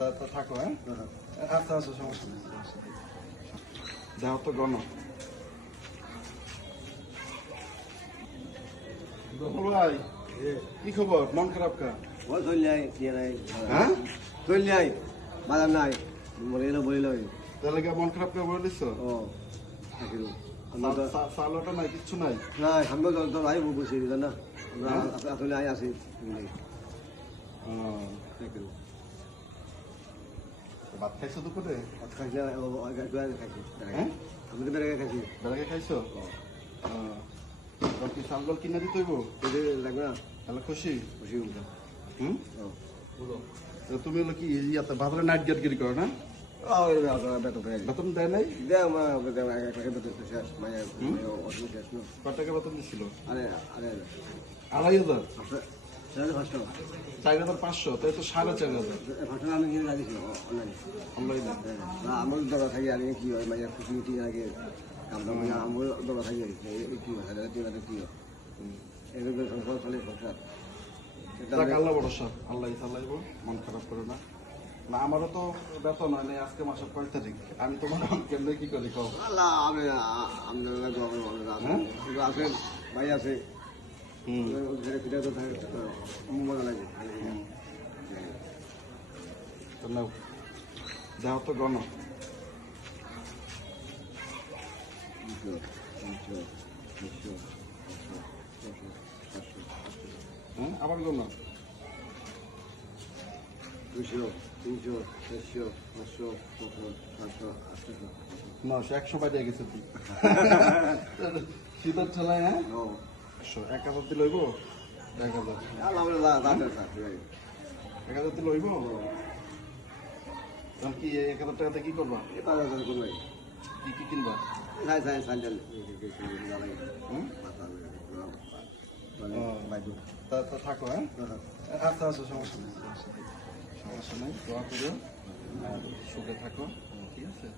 তা থাকো, হ্যাঁ? আচ্ছা আচ্ছা, সমস্যা নেই। যাও তো গণ ভাই, কি খবর? মন খারাপ কা? হ্যাঁ, তাহলে কি মন খারাপ কা বলে দিচ্ছ? চালোটা নাই, কিচ্ছু নাই। ভাত খাইছো দুপুরে? বেড়াকে খাইছো? কি চাল কিনে দিতে হইব? তাহলে খুশি? হুম, তুমি হলো কি ভাবলে নাইট গেটগিরি করো না? বেতন দেয় নাই? কত টাকা বেতন দিচ্ছিল? 2,500? 4,500? তাই তো 4,500। আমার দরা থাকি আর কি হয় মাইয়া খুশি উঠি আগে আমার দরা থাকি কি হয় কি হয় এরকম সংসার চলে সংসার। আল্লাহ ভরসা, আল্লাহ চালাইব, মন খারাপ করে না। না আমারও তো বেতন হয় নাই আজকে মাসের 5 তারিখ। আমি তোমার কেমনে কি করি কও? আছে ভাই আছে মজা লাগে। যাও তো গণ আবার গণ 200, 300, 400, 500, 600, 700, 800, 900, 100 বাজে গেছে তুই। শীতের ঠেলায়, হ্যাঁ? 1,000 দিলে হইব? 1,000 দিলে হইব? তখন কি 1,000 টাকাতে কি করবা? কি কি কিনবা? তা থাকো, হ্যাঁ? আচ্ছা আচ্ছা, সমস্যা নেই, সমস্যা নেই। দোয়া করো আর সুখে থাকো, ঠিক আছে?